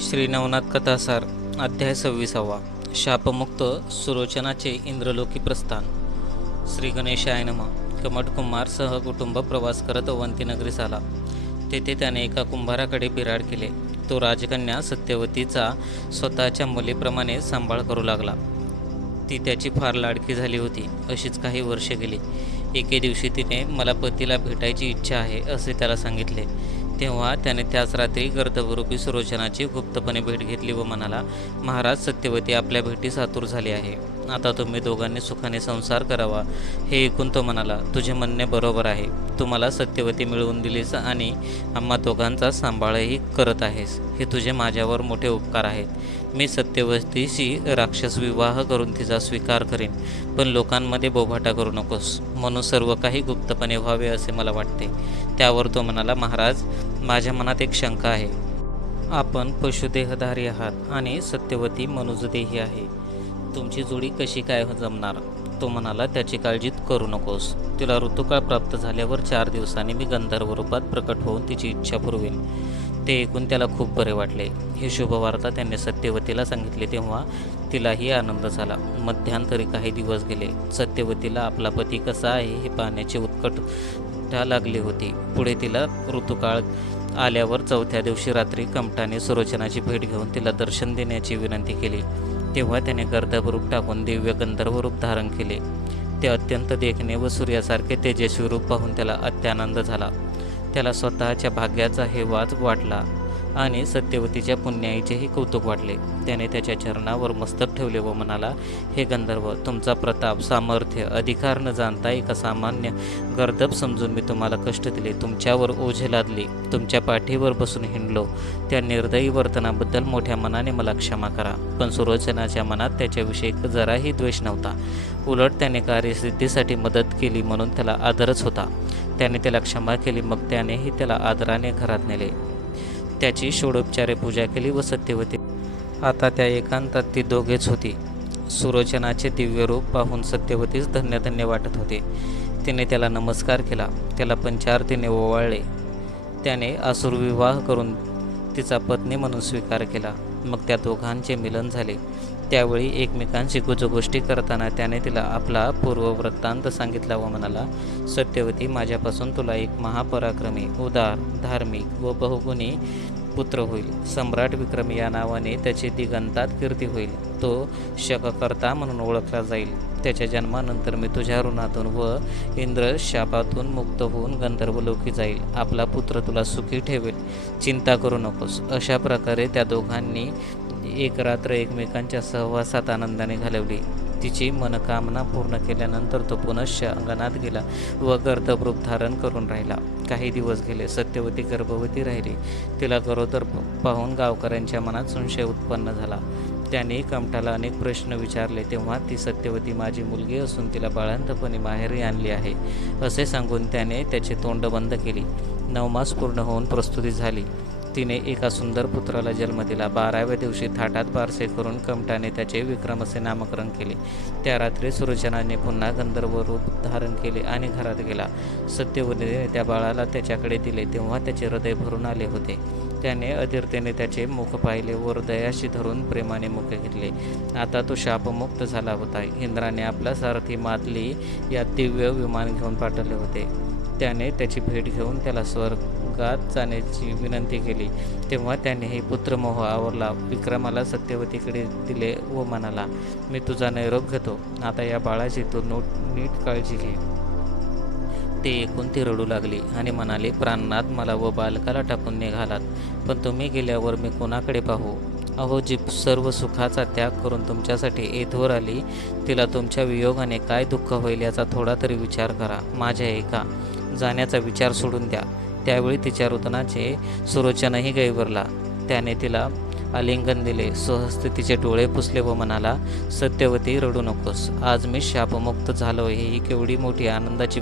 श्री नवनाथ कथासार अध्याय सव्वीसावा. शापमुक्त सुरोचनाचे इंद्रलोकी प्रस्थान. श्री गणेशाय नमः. कमटकुमार सह कुटुंब प्रवास करत अवंतीनगरीस आला तेथे त्याने एका कुंभाराकडे बिराड केले. तो राजकन्या सत्यवतीचा स्वतःच्या मुलीप्रमाणे सांभाळ करू लागला. ती त्याची फार लाडकी झाली होती अशीच काही वर्षे गेली. एके दिवशी तिने मला पतीला भेटायची इच्छा आहे असे त्याला सांगितले. तेव्हा त्याने त्याच रात्री गर्दभरूपी सुरोचनाची गुप्तपणे भेट घेतली व म्हणाला महाराज सत्यवती आपल्या भेटीस आतुर झाली आहे. आता तुम्ही दोघांनी सुखाने संसार करावा हे ऐकून तो म्हणाला तुझे म्हणणे बरोबर आहे. तू मला सत्यवती मिळवून दिलीस आणि आम्हा दोघांचा सांभाळही करत आहेस. हे तुझे माझ्यावर मोठे उपकार आहेत. मी सत्यवतीशी राक्षस विवाह करून तिचा स्वीकार करीन पण लोकांमध्ये बोभाटा करू नकोस. म्हणून सर्व काही गुप्तपणे व्हावे असे मला वाटते. त्यावर तो म्हणाला महाराज माझ्या मनात एक शंका आहे. आपण पशुदेहधारी आहात आणि सत्यवती मनुजदेही आहे. तुमची जोडी कशी काय जमणार? तो म्हणाला त्याची काळजी करू नकोस. तिला ऋतुकाळ प्राप्त झाल्यावर चार दिवसांनी मी गंधर्व रूपात प्रकट होऊन तिची इच्छा पुरवेन. ते ऐकून त्याला खूप बरे वाटले. ही शुभवार्ता त्यांनी सत्यवतीला सांगितली तेव्हा तिलाही आनंद झाला. मध्यांतरी काही दिवस गेले. सत्यवतीला आपला पती कसा आहे हे पाहण्याची उत्कटता लागली होती. पुढे तिला ऋतुकाळ आल्यावर चौथ्या दिवशी रात्री कमठाने सुरोचनाची भेट घेऊन तिला दर्शन देण्याची विनंती केली. तेव्हा त्याने गर्दभ रूप टाकून दिव्य गंधर्व रूप धारण केले. ते अत्यंत देखणे व सूर्यासारखे तेजस्वी रूप पाहून त्याला अत्यानंद झाला. त्याला स्वतःच्या भाग्याचा हे वाज वाटला. आणि सत्यवतीच्या पुण्याईचेही कौतुक वाटले. त्याने त्याच्या चरणावर मस्तक ठेवले व म्हणाला हे गंधर्व तुमचा प्रताप सामर्थ्य अधिकार न जाणता एका सामान्य गर्दब समजून मी तुम्हाला कष्ट दिले. तुमच्यावर ओझे लादले. तुमच्या पाठीवर बसून हिंडलो. त्या निर्दयी वर्तनाबद्दल मोठ्या मनाने मला क्षमा करा. पण सुरोचनाच्या मनात त्याच्याविषयी जराही द्वेष नव्हता. उलट त्याने कार्यसिद्धीसाठी मदत केली म्हणून त्याला आदरच होता. त्याने त्याला क्षमा केली मग त्यानेही त्याला आदराने घरात नेले. त्याची षोडोपचारे पूजा केली व सत्यवती. आता त्या एकांतात ती दोघेच होती. सुरोचनाचे दिव्य रूप पाहून सत्यवतीच धन्य धन्य वाटत होते. तिने त्याला नमस्कार केला. त्याला पंचारतीने ओवाळले. त्याने आसुरविवाह करून तिचा पत्नी म्हणून स्वीकार केला. मग त्या दोघांचे मिलन झाले. त्यावेळी एकमेकांशी गुजगोष्टी करताना त्याने तिला आपला पूर्ववृत्तांत सांगितला व म्हणाला सत्यवती माझ्यापासून तुला एक महापराक्रमी उदार धार्मिक व बहुगुणी पुत्र होईल. सम्राट विक्रम या नावाने त्याची दिगंतात कीर्ती होईल. तो शककर्ता म्हणून ओळखला जाईल. त्याच्या जन्मानंतर मी तुझ्या ऋणातून व इंद्र शापातून मुक्त होऊन गंधर्वलोकी जाईल. आपला पुत्र तुला सुखी ठेवेल. चिंता करू नकोस. अशा प्रकारे त्या दोघांनी एक रात्र एकमेकांच्या सहवासात आनंदाने घालवली. तिची मनकामना पूर्ण केल्यानंतर तो पुनश्च अंगणात गेला व गर्दभरूप धारण करून राहिला. काही दिवस गेले सत्यवती गर्भवती राहिली. तिला गरोदर पाहून गावकऱ्यांच्या मनात संशय उत्पन्न झाला. त्याने कमठाला अनेक प्रश्न विचारले तेव्हा ती सत्यवती माझी मुलगी असून तिला बाळांतपणे माहेरी आणली आहे असे सांगून त्याने त्याचे तोंड बंद केली. नवमास पूर्ण होऊन प्रस्तुती झाली. तिने एका सुंदर पुत्राला जन्म दिला. बाराव्या दिवशी थाटात बारसे करून कमटाने त्याचे विक्रम असे नामकरण केले. त्या रात्री सुरजनाने पुन्हा गंधर्व रूप धारण केले आणि घरात गेला. सत्यवतीने त्या बाळाला त्याच्याकडे दिले तेव्हा त्याचे हृदय भरून आले होते. त्याने अधीरतेने त्याचे मुख पाहिले व हृदयाशी धरून प्रेमाने मुख घेतले. आता तो शापमुक्त झाला होता. इंद्राने आपला सारथी मातली या दिव्य विमान घेऊन पाठवले होते. त्याने त्याची भेट घेऊन त्याला स्वर्गात जाण्याची विनंती केली. तेव्हा त्याने हे पुत्रमोह आवरला. विक्रमाला सत्यवतीकडे दिले व म्हणाला मी तुझा नैरोप घेतो. आता या बाळाची तू नोट नीट काळजी घे. ते ऐकून ती रडू लागली आणि म्हणाले प्राणनाथ मला व बालकाला टाकून निघालात पण तुम्ही गेल्यावर मी कोणाकडे पाहू? अहो जी सर्व सुखाचा त्याग करून तुमच्यासाठी येथवर आली तिला तुमच्या वियोगाने काय दुःख होईल याचा थोडा तरी विचार करा. माझ्या एका जाण्याचा विचार सोडून द्या. त्यावेळी तिच्या रुदनाचे सुरोचनही गैवरला त्याने तिला आलिंगन दिले. स्वहस्ते तिचे डोळे पुसले व म्हणाला सत्यवती रडू नकोस. आज मी शापमुक्त झालो हे ही केवढी मोठी आनंदाची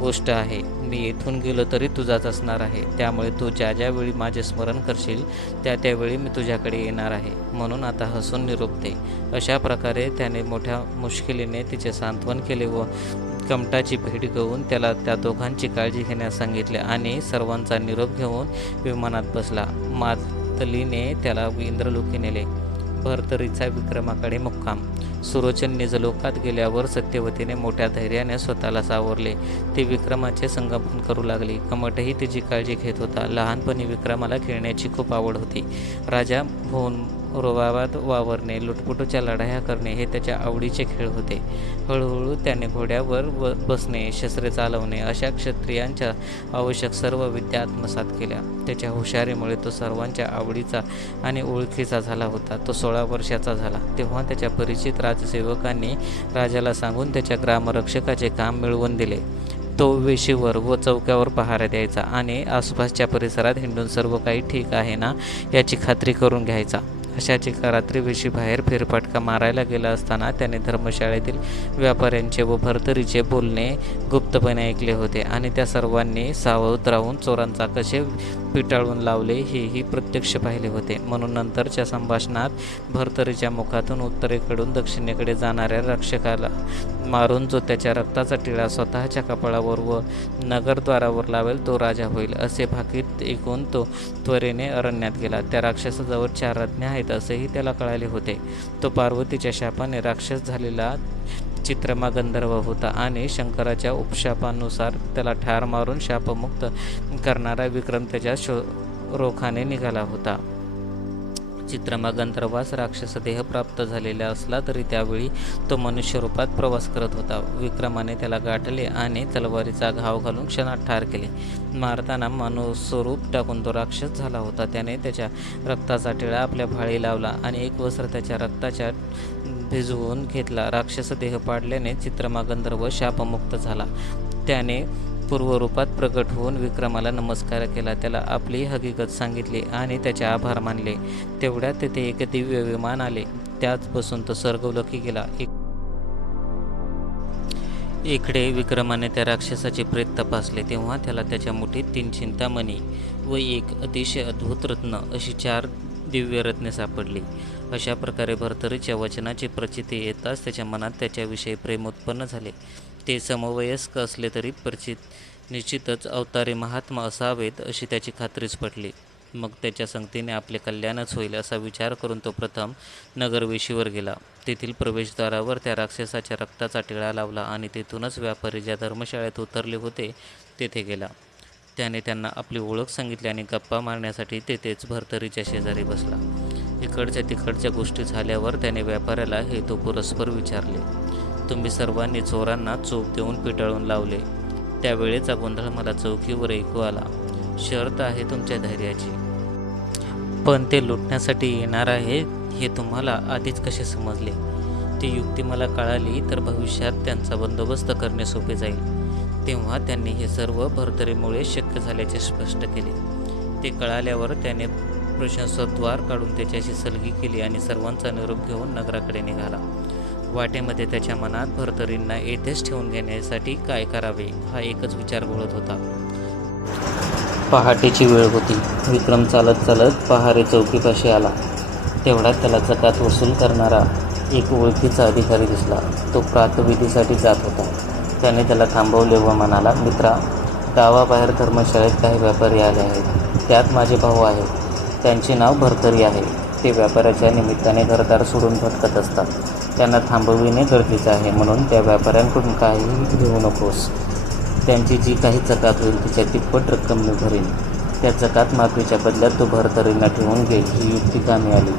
गोष्ट आहे. मी येथून गेलो तरी तुझाच असणार आहे. त्यामुळे तू ज्या ज्यावेळी माझे स्मरण करशील त्या त्यावेळी मी तुझ्याकडे येणार आहे. म्हणून आता हसून निरोप दे. अशा प्रकारे त्याने मोठ्या मुश्किलीने तिचे सांत्वन केले व कमटाची भेट घेऊन त्याला त्या दोघांची काळजी घेण्यास सांगितले आणि सर्वांचा निरोप घेऊन विमानात बसला. मातलीने त्याला इंद्रलोकी नेले. भरतरीचा विक्रमाकडे मुक्काम. सुरोचन निजलोकात गेल्यावर सत्यवतीने मोठ्या धैर्याने स्वतःला सावरले. ती विक्रमाचे संगमन करू लागली. कमटही तिची काळजी घेत होता. लहानपणी विक्रमाला खेळण्याची खूप आवड होती. राजा होऊन रोबाबाद वावरणे लुटपुटूच्या लढाया करणे हे त्याच्या आवडीचे खेळ होते. हळूहळू त्याने घोड्यावर व बसणे शस्त्रे चालवणे अशा क्षत्रियांच्या आवश्यक सर्व विद्या आत्मसात केल्या. त्याच्या हुशारीमुळे तो सर्वांच्या आवडीचा आणि ओळखीचा झाला होता. तो सोळा वर्षाचा झाला. तेव्हा त्याच्या परिचित राजसेवकांनी राजाला सांगून त्याच्या ग्रामरक्षकाचे काम मिळवून दिले. तो वेशीवर व चौक्यावर पहारा द्यायचा आणि आसपासच्या परिसरात हिंडून सर्व काही ठीक आहे ना याची खात्री करून घ्यायचा. अशाच एका रात्री वेशीबाहेर फेरफटका मारायला गेला असताना त्याने धर्मशाळेतील व्यापाऱ्यांचे व भरतरीचे बोलणे गुप्तपणे ऐकले होते आणि त्या सर्वांनी सावध राहून चोरांचा कसे पिटाळून लावले हेही प्रत्यक्ष पाहिले होते. म्हणून नंतरच्या संभाषणात भरतरीच्या मुखातून उत्तरेकडून दक्षिणेकडे जाणाऱ्या रक्षकाला मारून जो त्याच्या रक्ताचा टिळा स्वतःच्या कपाळावर व नगरद्वारावर लावेल तो राजा होईल असे भाकीत ऐकून तो त्वरेने अरण्यात गेला. त्या राक्षसाजवळ चार आज्ञा आहेत. असेही त्याला कळाले होते. तो पार्वतीच्या शापाने राक्षस झालेला चित्रमा गंधर्व होता आणि शंकराच्या उपशापानुसार त्याला ठार मारून शापमुक्त करणारा विक्रम त्याच्या शो रोखाने निघाला होता. चित्रमा गंधर्वास राक्षस देह प्राप्त झालेला असला तरी त्यावेळी तो मनुष्य रूपात प्रवास करत होता. विक्रमाने त्याला गाठले आणि तलवारीचा घाव घालून क्षणात ठार केले. मारताना मनुस्वरूप टाकून तो राक्षस झाला होता. त्याने त्याच्या रक्ताचा टिळा आपल्या भाळी लावला आणि एक वस्त्र त्याच्या रक्ताच्या भिजवून घेतला. राक्षस देह पाडल्याने चित्रमा गंधर्व शापमुक्त झाला. त्याने पूर्वरूपात प्रकट होऊन विक्रमाला नमस्कार केला. त्याला आपली हकीकत सांगितली आणि त्याचे आभार मानले. तेवढ्यात तेथे एक दिव्य विमान आले. त्याच बसून तो स्वर्गलोकी गेला. एक- इकडे विक्रमाने त्या राक्षसाचे प्रेत तपासले. तेव्हा त्याला त्याच्या मुठीत तीन चिंतामणी व एक अतिशय अद्भुत रत्न अशी चार दिव्य रत्ने सापडली. अशा प्रकारे भरतरीच्या वचनाची प्रचिती येताच त्याच्या मनात त्याच्याविषयी प्रेम उत्पन्न झाले. ते समवयस्क असले तरी परिचित निश्चितच अवतारी महात्मा असावेत अशी त्याची खात्रीच पटली. मग त्याच्या संगतीने आपले कल्याणच होईल असा विचार करून तो प्रथम नगरवेशीवर गेला. तेथील प्रवेशद्वारावर त्या राक्षसाच्या रक्ताचा टिळा लावला आणि तेथूनच व्यापारी ज्या धर्मशाळेत उतरले होते तेथे गेला. त्याने त्यांना आपली ओळख सांगितली आणि गप्पा मारण्यासाठी तेथेच भरतरीच्या शेजारी बसला. इकडच्या तिकडच्या गोष्टी झाल्यावर त्याने व्यापाऱ्याला हेतू पुरस्पर विचारले. तुम्ही सर्वांनी चोरांना चोप देऊन पिटाळून लावले. त्यावेळेचा गोंधळ मला चौकीवर ऐकू आला. शर्त आहे तुमच्या धैर्याची. पण ते लुटण्यासाठी येणार आहे हे तुम्हाला आधीच कसे समजले? ती युक्ती मला कळाली तर भविष्यात त्यांचा बंदोबस्त करणे सोपे जाईल. तेव्हा त्यांनी हे सर्व भरतरीमुळे शक्य झाल्याचे स्पष्ट केले. ते कळाल्यावर त्याने प्रशंसद्वार काढून त्याच्याशी सलगी केली आणि सर्वांचा निरोप घेऊन नगराकडे निघाला. वाटेमध्ये त्याच्या मनात भरतरींना येथेच ठेवून घेण्यासाठी काय करावे हा एकच विचार घोळत होता. पहाटेची वेळ होती. विक्रम चालत चालत पहारे चौकीपाशी आला. तेवढ्यात त्याला जकात वसूल करणारा एक ओळखीचा अधिकारी दिसला. तो प्रातविधीसाठी जात होता. त्याने त्याला थांबवले व म्हणाला मित्रा गावाबाहेर धर्मशाळेत काही व्यापारी आले आहेत. त्यात माझे भाऊ आहेत. त्यांचे नाव भरतरी आहे. ते व्यापाऱ्याच्या निमित्ताने घरदार सोडून भटकत असतात. त्यांना थांबविणे गरजेचं आहे म्हणून त्या व्यापाऱ्यांकडून काहीही घेऊ नकोस. त्यांची जी काही जकात होईल तिच्या तिप्पट रक्कम मी भरेन. त्या जकात माफीच्या बदल्यात तो भरतरींना ठेवून घे ही युक्ती कामी आली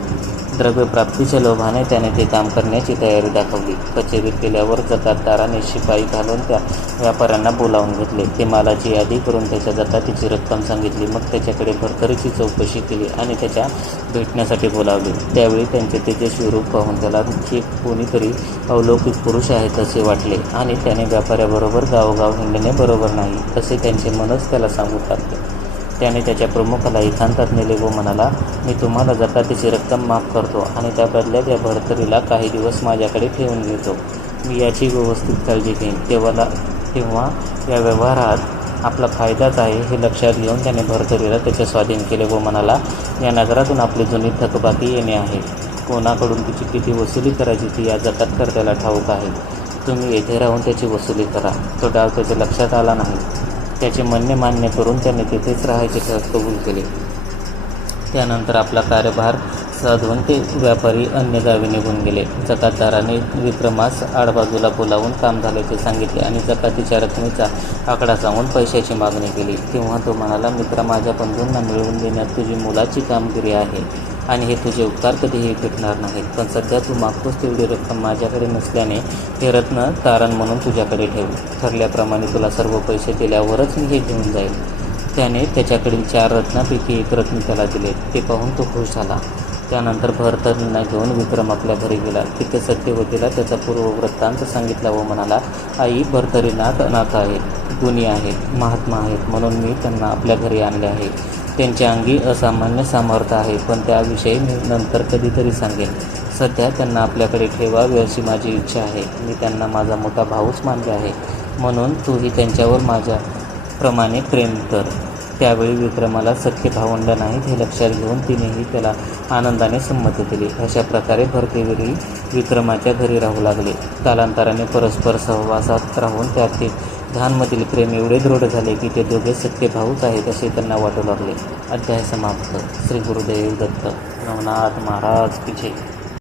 द्रव्यप्राप्तीच्या लोभाने त्याने ते काम करण्याची तयारी दाखवली. कचेरीत गेल्यावर जकातदाराने शिपाई घालून त्या व्यापाऱ्यांना बोलावून घेतले. ते मालाची यादी करून त्याच्या जकातीची रक्कम सांगितली. मग त्याच्याकडे भरकरीची चौकशी केली आणि त्याच्या भेटण्यासाठी बोलावले. त्यावेळी त्यांचे तेजस्वी रूप पाहून त्याला की कोणीतरी अवलौकिक पुरुष आहेत असे वाटले आणि त्याने व्यापाऱ्याबरोबर गावोगाव हिंडणे बरोबर नाही असे त्यांचे मनच त्याला सांगू लागले. त्याने त्याच्या प्रमुखाला एकांतात नेले व म्हणाला मी तुम्हाला जकातीची रक्कम माफ करतो आणि त्या बदल्यात या भरतरीला काही दिवस माझ्याकडे ठेवून घेतो मी याची व्यवस्थित काळजी घेईन. तेव्हा तेव्हा या व्यवहारात आपला फायदाच आहे हे लक्षात घेऊन त्याने भरतरीला त्याचे स्वाधीन केले व म्हणाला या नगरातून आपली जुनी थकबाकी येणे आहे. कोणाकडून तिची किती वसुली करायची ती या जकातकर्त्याला ठाऊक आहे. तुम्ही येथे राहून त्याची वसुली करा. तो डाव त्याच्या लक्षात आला नाही. त्याचे म्हणणे मान्य करून त्याने तेथेच राहायचे ठरत कबूल केले. त्यानंतर आपला कार्यभार साधून ते व्यापारी अन्य गावी निघून गेले. जकातदाराने विक्रमास आडबाजूला बोलावून काम झाल्याचे सांगितले आणि जकातीच्या रकमेचा आकडा सांगून पैशाची मागणी केली. तेव्हा तो म्हणाला मित्र माझ्या बंधूंना मिळवून देण्यात तुझी मुलाची कामगिरी आहे. आणि हे तुझे उपकार कधीही भेटणार नाहीत. पण सध्या तू मागतोस तेवढी रक्कम माझ्याकडे नसल्याने हे रत्न तारण म्हणून तुझ्याकडे ठेव. ठरल्याप्रमाणे तुला सर्व पैसे दिल्यावरच मी हे घेऊन जाईल. त्याने त्याच्याकडील चार रत्नापैकी एक रत्न त्याला दिले. ते पाहून तो खुश झाला. त्यानंतर भरतरींना घेऊन विक्रम आपल्या घरी गेला. तिथे सत्यवतीला त्याचा पूर्ववृत्तांत सांगितला व म्हणाला आई भरतरीनाथ अनाथ आहेत. गुणी आहेत. महात्मा आहेत. म्हणून मी त्यांना आपल्या घरी आणले आहे. त्यांच्या अंगी असामान्य सामर्थ्य आहे पण त्याविषयी मी नंतर कधीतरी सांगेन. सध्या त्यांना आपल्याकडे ठेवावे अशी माझी इच्छा आहे. मी त्यांना माझा मोठा भाऊच मानले आहे. म्हणून तूही त्यांच्यावर माझ्या प्रमाणे प्रेम कर. त्यावेळी विक्रमाला सख्य भावंड नाहीत हे लक्षात घेऊन तिनेही त्याला आनंदाने संमती दिली. अशा प्रकारे भरतेवेळी विक्रमाच्या घरी राहू लागले. कालांतराने परस्पर सहवासात राहून त्यातील धानमधील प्रेम एवढे दृढ झाले की ते दोघे सत्य भाऊच आहेत असे त्यांना वाटू लागले. अध्याय समाप्त. श्री गुरुदेव दत्त. नवनाथ महाराज की